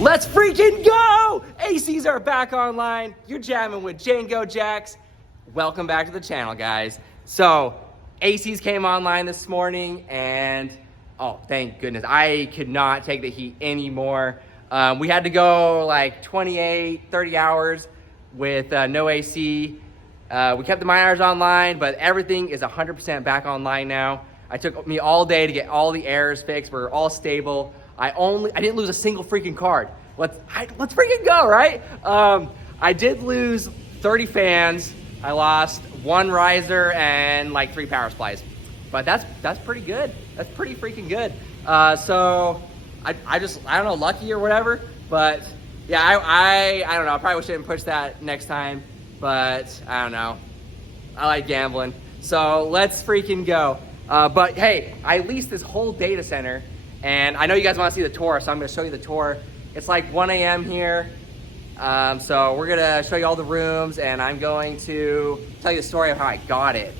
Let's freaking go! ACs are back online. You're jamming with Django Jacks. Welcome back to the channel, guys. So, ACs came online this morning and, oh, thank goodness. I could not take the heat anymore. We had to go like 28, 30 hours with no AC. We kept the miners online, but everything is 100% back online now. It took me all day to get all the errors fixed. We're all stable. I didn't lose a single freaking card. Let's freaking go, right? I did lose 30 fans. I lost 1 riser and like 3 power supplies, but that's pretty good. That's pretty freaking good. So I don't know, lucky or whatever, but yeah, I don't know. I probably shouldn't push that next time, but I don't know. I like gambling, so let's freaking go. But hey, I leased this whole data center, and I know you guys want to see the tour, so I'm going to show you the tour. It's like 1 a.m. here, so we're going to show you all the rooms, and I'm going to tell you the story of how I got it.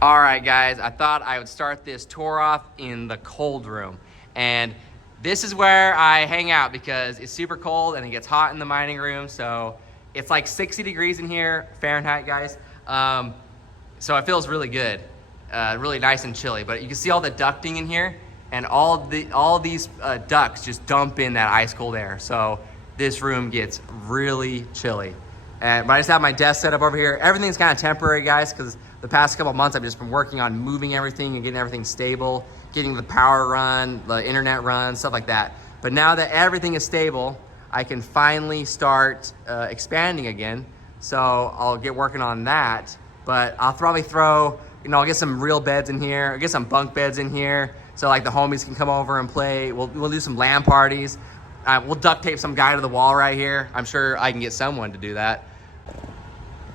All right, guys, I thought I would start this tour off in the cold room, and this is where I hang out because it's super cold and it gets hot in the mining room. So it's like 60 degrees in here, Fahrenheit, guys. So it feels really good, really nice and chilly. But you can see all the ducting in here, and all these ducts just dump in that ice cold air. So this room gets really chilly. But I just have my desk set up over here. Everything's kind of temporary, guys, because the past couple of months I've just been working on moving everything and getting everything stable, getting the power run, the internet run, stuff like that. But now that everything is stable, I can finally start expanding again. So I'll get working on that. But I'll probably throw, I'll get some real beds in here. I'll get some bunk beds in here, so like the homies can come over and play. We'll do some LAN parties. We'll duct tape some guy to the wall right here. I'm sure I can get someone to do that.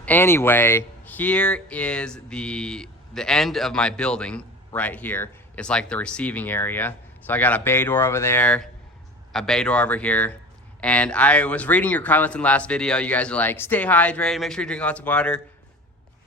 Anyway, here is the end of my building right here. It's like the receiving area. So I got a bay door over there, a bay door over here. And I was reading your comments in the last video. You guys are like, stay hydrated, make sure you drink lots of water.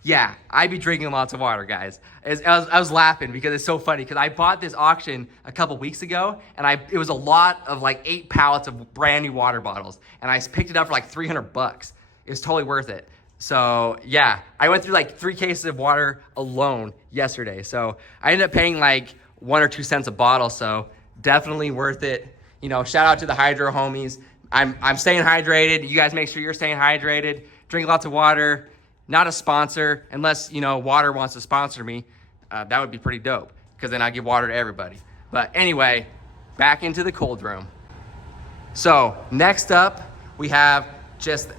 Yeah, I be drinking lots of water, guys. I was laughing because it's so funny, because I bought this auction a couple weeks ago, and it was a lot of like 8 pallets of brand new water bottles, and I picked it up for like 300 bucks. It's totally worth it. So yeah, I went through like 3 cases of water alone yesterday. So I ended up paying like 1 or 2 cents a bottle. So definitely worth it. Shout out to the hydro homies. I'm staying hydrated. You guys make sure you're staying hydrated. Drink lots of water. Not a sponsor, unless, water wants to sponsor me. That would be pretty dope, because then I give water to everybody. But anyway, back into the cold room. So next up, we have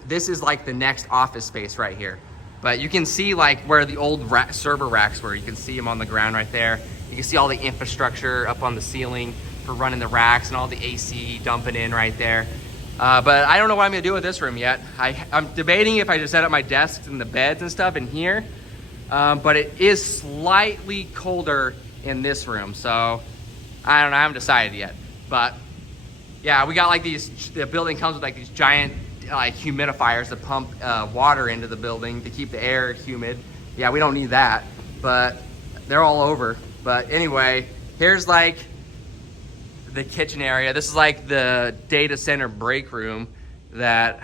this is like the next office space right here. But you can see like where the old server racks were. You can see them on the ground right there. You can see all the infrastructure up on the ceiling for running the racks, and all the AC dumping in right there. But I don't know what I'm gonna do with this room yet. I'm debating if I just set up my desks and the beds and stuff in here. But it is slightly colder in this room, so I don't know, I haven't decided yet. But yeah, we got like the building comes with like these giant like humidifiers to pump water into the building to keep the air humid. Yeah, we don't need that, but they're all over. But anyway, here's like the kitchen area. This is like the data center break room that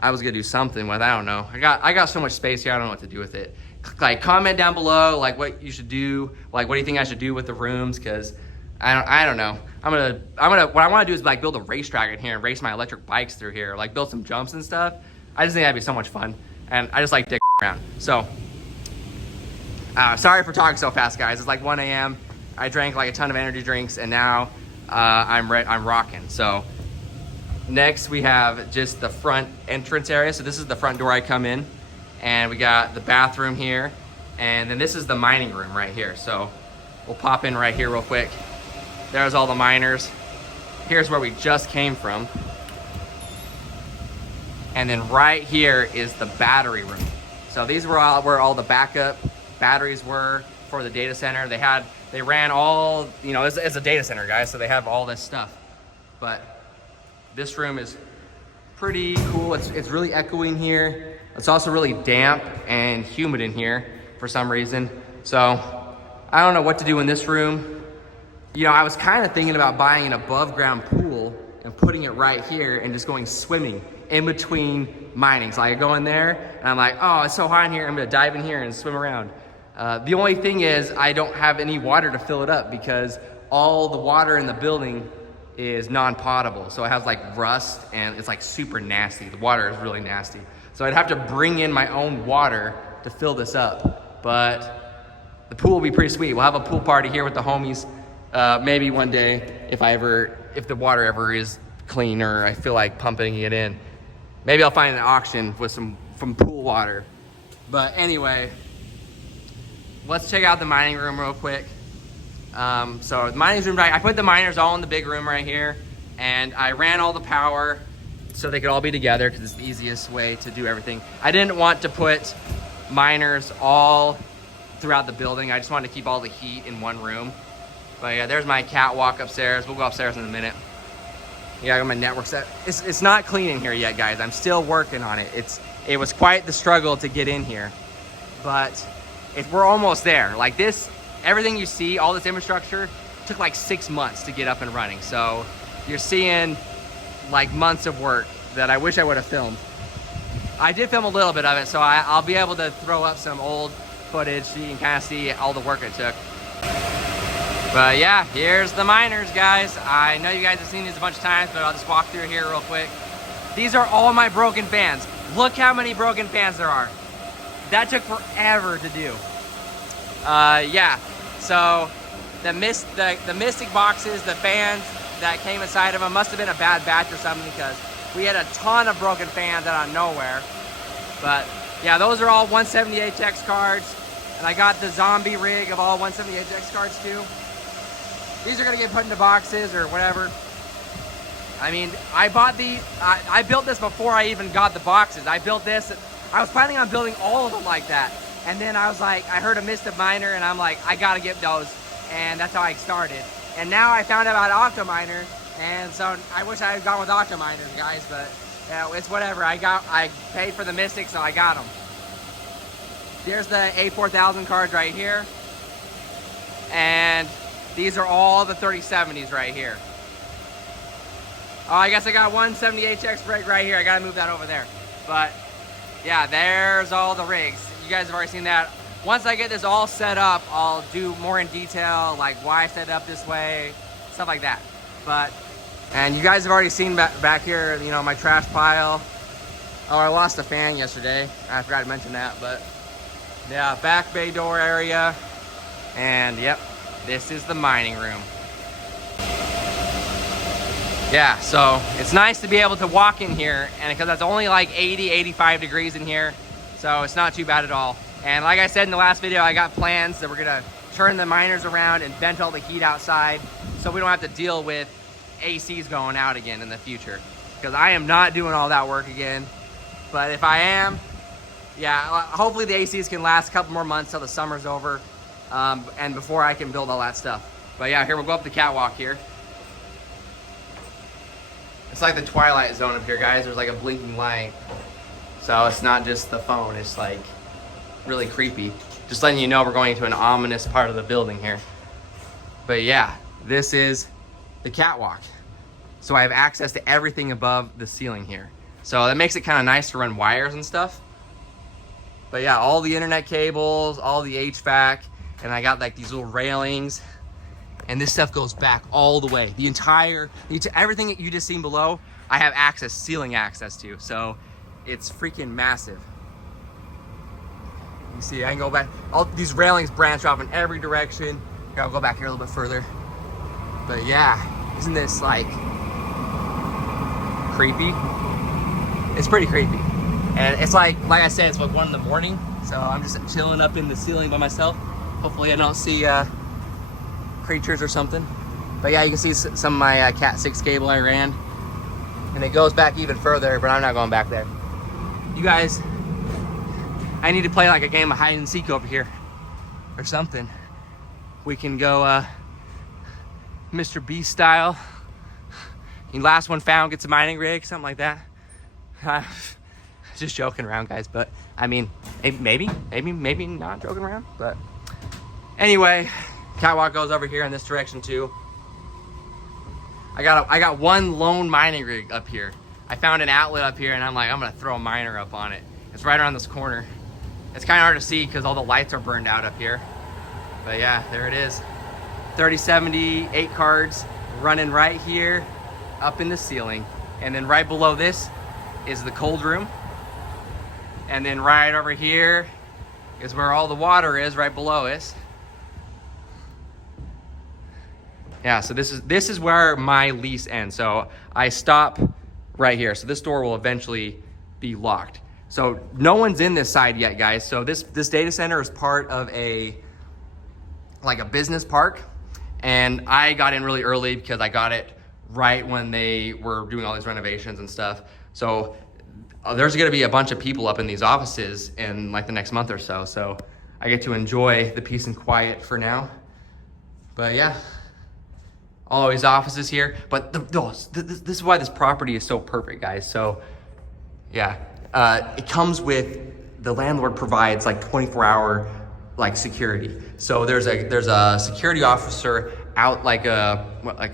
I was gonna do something with. I don't know. I got so much space here, I don't know what to do with it. Like, comment down below like what you should do, like what do you think I should do with the rooms, because I don't know. What I want to do is like build a racetrack in here and race my electric bikes through here, like build some jumps and stuff. I just think that'd be so much fun, and I just like dick around. So sorry for talking so fast, guys. It's like 1 a.m. I drank like a ton of energy drinks, and now I'm rocking. So next we have just the front entrance area. So this is the front door I come in, and we got the bathroom here, and then this is the mining room right here. So we'll pop in right here real quick. There's all the miners. Here's where we just came from. And then right here is the battery room. So these were where all the backup batteries were for the data center. They ran all, it's a data center, guys, so they have all this stuff. But this room is pretty cool. It's really echoey in here. It's also really damp and humid in here for some reason. So I don't know what to do in this room. I was kind of thinking about buying an above ground pool and putting it right here and just going swimming in between mining. So I go in there and I'm like, oh, it's so hot in here. I'm gonna dive in here and swim around. The only thing is I don't have any water to fill it up because all the water in the building is non-potable. So it has like rust and it's like super nasty. The water is really nasty. So I'd have to bring in my own water to fill this up. But the pool will be pretty sweet. We'll have a pool party here with the homies. Maybe one day if the water ever is clean or I feel like pumping it in. Maybe I'll find an auction with from pool water. But anyway, let's check out the mining room real quick. So the mining room, I put the miners all in the big room right here, and I ran all the power so they could all be together because it's the easiest way to do everything. I didn't want to put miners all throughout the building. I just wanted to keep all the heat in one room. But yeah, there's my catwalk upstairs. We'll go upstairs in a minute. Yeah, I got my network set. It's not clean in here yet, guys. I'm still working on it. It was quite the struggle to get in here, but we're almost there. Like this, everything you see, all this infrastructure, took like 6 months to get up and running. So you're seeing like months of work that I wish I would have filmed. I did film a little bit of it, so I'll be able to throw up some old footage so you can kind of see all the work it took. But yeah, here's the miners, guys. I know you guys have seen these a bunch of times, but I'll just walk through here real quick. These are all my broken fans. Look how many broken fans there are. That took forever to do. Yeah, so the Mystic boxes, the fans that came inside of them must have been a bad batch or something because we had a ton of broken fans out of nowhere. But yeah, those are all 178X cards. And I got the zombie rig of all 178X cards too. These are gonna get put into boxes or whatever. I mean, I built this before I even got the boxes. I built this, I was planning on building all of them like that. And then I was like, I heard a Mystic miner and I'm like, I gotta get those. And that's how I started. And now I found out about Octominer. And so I wish I had gone with Octominers, guys, but yeah, it's whatever. I paid for the Mystic, so I got them. There's the A4000 cards right here. And these are all the 3070s right here. Oh, I guess I got one 78X rig right here. I gotta move that over there. But yeah, there's all the rigs. You guys have already seen that. Once I get this all set up, I'll do more in detail, like why I set it up this way, stuff like that. And you guys have already seen back here, you know, my trash pile. Oh, I lost a fan yesterday. I forgot to mention that, but yeah, back bay door area. And yep, this is the mining room. Yeah, so it's nice to be able to walk in here, and because it's only like 80, 85 degrees in here, so it's not too bad at all. And like I said in the last video, I got plans that we're gonna turn the miners around and vent all the heat outside so we don't have to deal with ACs going out again in the future. Because I am not doing all that work again. But if I am, yeah, hopefully the ACs can last a couple more months till the summer's over, and before I can build all that stuff. But yeah, here we'll go up the catwalk here. It's like the Twilight Zone up here, guys. There's like a blinking light. So it's not just the phone, it's like really creepy. Just letting you know we're going into an ominous part of the building here. But yeah, this is the catwalk. So I have access to everything above the ceiling here. So that makes it kind of nice to run wires and stuff. But yeah, all the internet cables, all the HVAC, and I got like these little railings. And this stuff goes back all the way. Everything that you just seen below, I have access, ceiling access to. So it's freaking massive. You see, I can go back. All these railings branch off in every direction. Here, I'll go back here a little bit further. But yeah, isn't this like creepy? It's pretty creepy. And it's like I said, it's like 1 in the morning. So I'm just chilling up in the ceiling by myself. Hopefully I don't see creatures or something. But yeah, you can see some of my Cat 6 cable I ran. And it goes back even further, but I'm not going back there. You guys, I need to play like a game of hide and seek over here or something. We can go Mr. Beast style. You last one found gets a mining rig, something like that. Just joking around, guys, but I mean, maybe not joking around, but anyway, catwalk goes over here in this direction too. I got one lone mining rig up here. I found an outlet up here and I'm like, I'm gonna throw a miner up on it. It's right around this corner. It's kind of hard to see because all the lights are burned out up here. But yeah, there it is. 3070, 8 cards running right here up in the ceiling. And then right below this is the cold room. And then right over here is where all the water is, right below us. Yeah, so this is where my lease ends. So I stop right here. So this door will eventually be locked. So no one's in this side yet, guys. So this data center is part of a business park. And I got in really early because I got it right when they were doing all these renovations and stuff. So there's gonna be a bunch of people up in these offices in like the next month or so. So I get to enjoy the peace and quiet for now. But yeah, all these offices here. But this is why this property is so perfect, guys. So yeah, it comes with, the landlord provides like 24-hour like security. So there's a security officer out, like a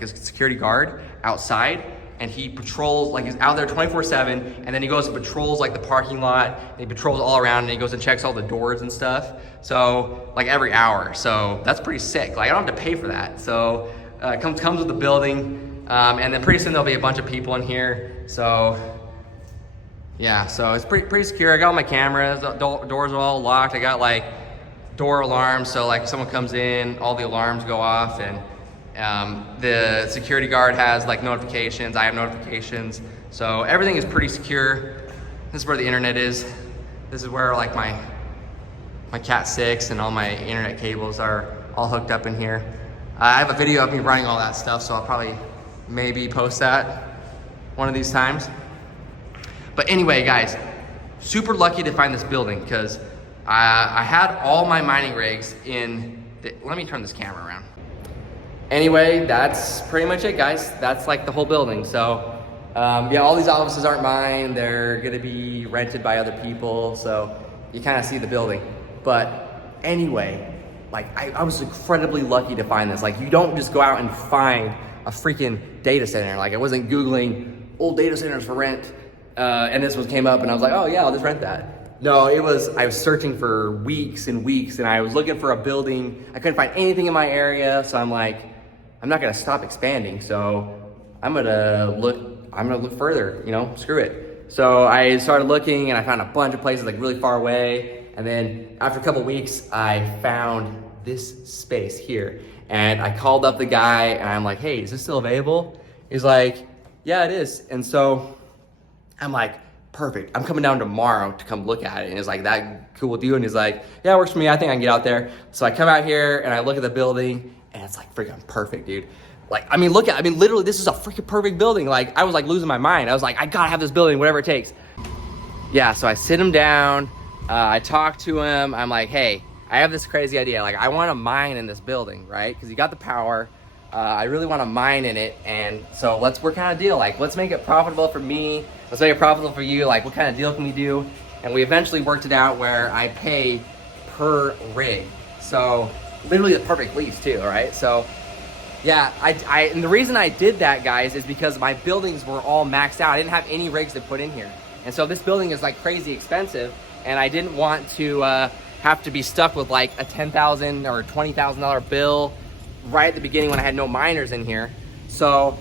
security guard outside, and he patrols, like he's out there 24/7, and then he goes and patrols like the parking lot, and he patrols all around, and he goes and checks all the doors and stuff. So like every hour. So that's pretty sick. Like I don't have to pay for that. So it comes with the building, and then pretty soon there'll be a bunch of people in here. So yeah, so it's pretty secure. I got all my cameras, the doors are all locked. I got like door alarms, so like if someone comes in, all the alarms go off, and the security guard has like notifications, I have notifications. So everything is pretty secure. This is where the internet is. This is where like my Cat 6 and all my internet cables are all hooked up in here. I have a video of me running all that stuff, so I'll probably maybe post that one of these times. But anyway, guys, super lucky to find this building because I had all my mining rigs in let me turn this camera around. Anyway, that's pretty much it, guys. That's like the whole building. So yeah, all these offices aren't mine. They're gonna be rented by other people. So you kind of see the building. But anyway, like I was incredibly lucky to find this. Like you don't just go out and find a freaking data center. Like I wasn't Googling old data centers for rent. And this one came up and I was like, oh yeah, I'll just rent that. No, I was searching for weeks and weeks, and I was looking for a building. I couldn't find anything in my area, so I'm like, I'm not gonna stop expanding, so I'm gonna look further, you know, screw it. So I started looking and I found a bunch of places like really far away, and then after a couple weeks, I found this space here. And I called up the guy and I'm like, hey, is this still available? He's like, yeah, it is. And so I'm like, perfect, I'm coming down tomorrow to come look at it. And he's like, that cool with you? And he's like, yeah, it works for me, I think I can get out there. So I come out here and I look at the building and it's like freaking perfect, dude. Like, I mean, literally this is a freaking perfect building. Like I was like losing my mind. I was like, I gotta have this building, whatever it takes. Yeah, so I sit him down, I talk to him. I'm like, hey, I have this crazy idea. Like I wanna mine in this building, right? Because you got the power. I really want to mine in it, and so let's work out a deal. Like, let's make it profitable for me. Let's make it profitable for you. Like, what kind of deal can we do? And we eventually worked it out where I pay per rig. So, literally the perfect lease too, right? So, yeah, and the reason I did that, guys, is because my buildings were all maxed out. I didn't have any rigs to put in here. And so this building is like crazy expensive, and I didn't want to have to be stuck with like a $10,000 or $20,000 bill right at the beginning when I had no miners in here. So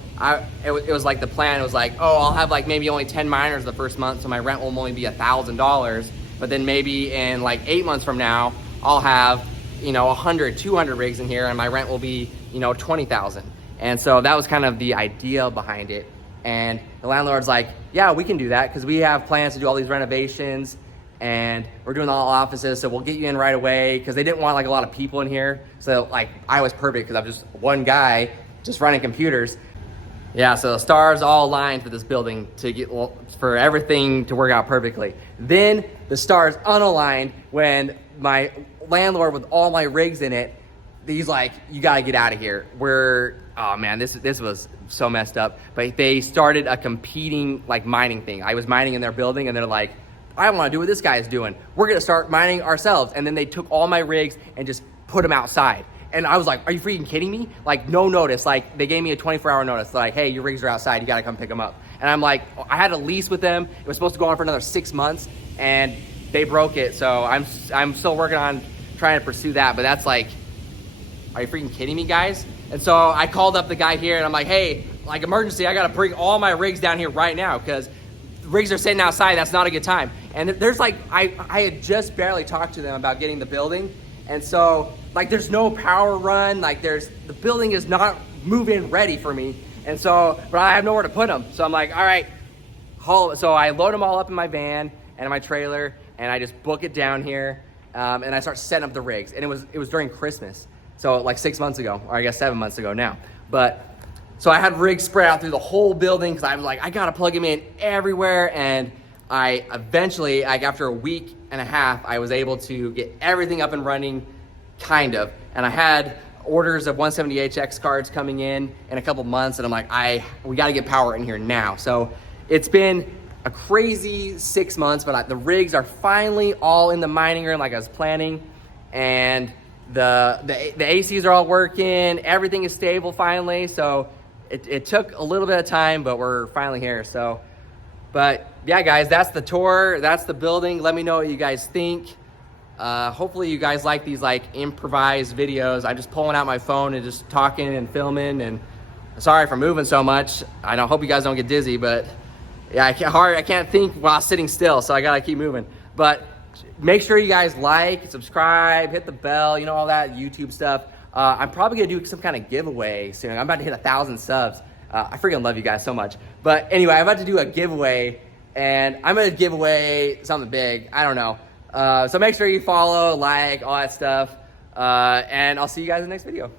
it was like the plan. It was like, oh, I'll have like maybe only 10 miners the first month, so my rent will only be $1,000. But then maybe in like 8 months from now, I'll have, you know, 100, 200 rigs in here, and my rent will be, you know, 20,000. And so that was kind of the idea behind it. And the landlord's like, yeah, we can do that because we have plans to do all these renovations, and we're doing all offices, so we'll get you in right away, because they didn't want like a lot of people in here. So like I was perfect because I'm just one guy just running computers. Yeah, so the stars all aligned for this building to get, for everything to work out perfectly. Then the stars unaligned when my landlord with all my rigs in it, he's like, you gotta get out of here. Oh man, this was so messed up. But they started a competing like mining thing. I was mining in their building, and they're like, I want to do what this guy is doing. We're gonna start mining ourselves. And then they took all my rigs and just put them outside. And I was like, are you freaking kidding me? Like, no notice. Like, they gave me a 24-hour notice. They're like, hey, your rigs are outside. You got to come pick them up. And I'm like, I had a lease with them. It was supposed to go on for another 6 months, and they broke it. So I'm still working on trying to pursue that. But that's like, are you freaking kidding me, guys? And so I called up the guy here, and I'm like, hey, like, emergency, I got to bring all my rigs down here right now because rigs are sitting outside. That's not a good time. And there's like, I had just barely talked to them about getting the building. And so, like, there's no power run. Like, the building is not move-in ready for me. And so, but I have nowhere to put them. So I'm like, all right, so I load them all up in my van and in my trailer, and I just book it down here. And I start setting up the rigs. And it was during Christmas. So like 6 months ago, or I guess 7 months ago now. But, so I had rigs spread out through the whole building because I was like, I gotta plug them in everywhere. And I eventually, like after a week and a half, I was able to get everything up and running, kind of. And I had orders of 170HX cards coming in a couple months, and I'm like, we gotta get power in here now. So it's been a crazy 6 months, but the rigs are finally all in the mining room like I was planning. And the ACs are all working, everything is stable finally. So it took a little bit of time, but we're finally here. So, but yeah, guys, that's the tour, that's the building. Let me know what you guys think. Hopefully you guys like these like improvised videos. I'm just pulling out my phone and just talking and filming, and sorry for moving so much. I hope you guys don't get dizzy, but yeah, I can't think while sitting still, so I gotta keep moving. But make sure you guys like, subscribe, hit the bell, you know, all that YouTube stuff. I'm probably gonna do some kind of giveaway soon. I'm about to hit 1,000 subs. I freaking love you guys so much. But anyway, I'm about to do a giveaway, and I'm gonna give away something big. I don't know. So make sure you follow, like, all that stuff. And I'll see you guys in the next video.